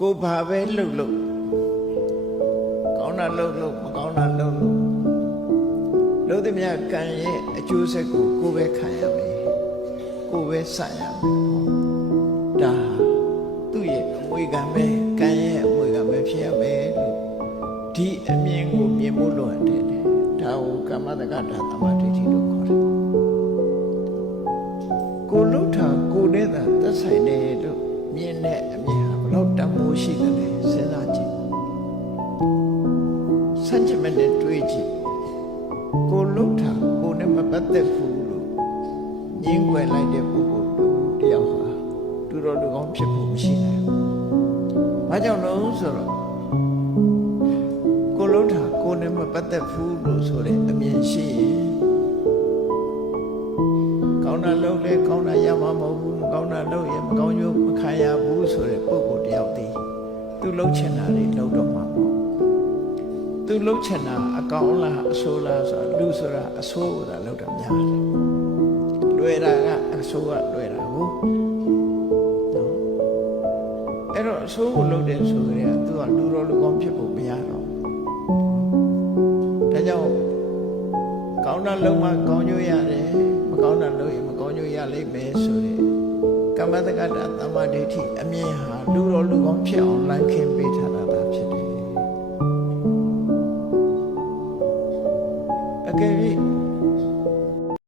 ကိုဘာပဲလှုပ်လို့ကောင်းတာလှုပ်လို့မကောင်းတာလှုပ်လို့လို့သည်များကံရဲ့အကျိုးဆက်ကိုကိုပဲခံရမယ်ကိုပဲဆန့်ရမယ်ဒါသူ့ရဲ့အမွေခံပဲကံရဲ့အမွေခံပဲဖြစ်ရမယ်လို့ဒီအမြင်ကိုမြင်ဖို့လိုအပ်တယ်ဒါကိုကမ္မတက္ကတာသမာဓိလို့ခေါ်တယ်ကိုလှုပ်တာကိုနဲ့သာသက်ဆိုင်တယ်လို့မြင်တဲ့အမြင်ဟာဘလို့တမိုးရှိတယ်လဲစဉ်းစားကြည့်စัจ jament နဲ့တွေးကြည့်ကိုလှုပ်တာကိုနဲ့မပတ်သက်ဘူးလို့ညင်းွယ်လိုက်တဲ့ပုဂ္ဂိုလ်တယောက်ဟာတူတော်လူကောင်းဖြစ်ဖို့မရှိနိုင်ဘူး။ဘာကြောင့်လဲဆိုတော့ကိုလှုပ်တာကိုနဲ့မပတ်သက်ဘူးလို့ဆိုတဲ့အမြင်ရှိရင်ကောင်းတာလုပ်လေကောင်းတာရမှာမဟုတ်ဘူးမကောင်းတာလုပ်ရင်မကောင်းကျိုးမခံရဘူးဆိုတဲ့ပုဂ္ဂိုလ်တယောက်တည်းသူလှုပ်ချင်တာတွေလှုပ်တော့မှာပေါ့သူလှုပ်ချင်တာအကောင်းလားအဆိုးလားဆိုတော့လူဆိုတာအဆိုးကိုသာလှုပ်တာများတယ်လွယ်တာကအဆိုးကလွယ်တာဟုတ်နော်အဲ့တော့အဆိုးကိုလှုပ်တယ်ဆိုကြတဲ့သူကလူတော်လူကောင်းဖြစ်ဖို့မရတော့ဒါကြောင့်ကောင်းတာလုပ်မှကောင်းကျိုးရတယ်မကောင်းတာလုပ်ရင်မကောင်းကျိုးရလိမ့်မယ်ဆိုတဲ့ကမ္မတက္ကတာသမာဓိဋ္ဌိအမြင်ဟာလူတော်လူကောင်းဖြစ်အောင်လမ်းခင်းပေးထားတာ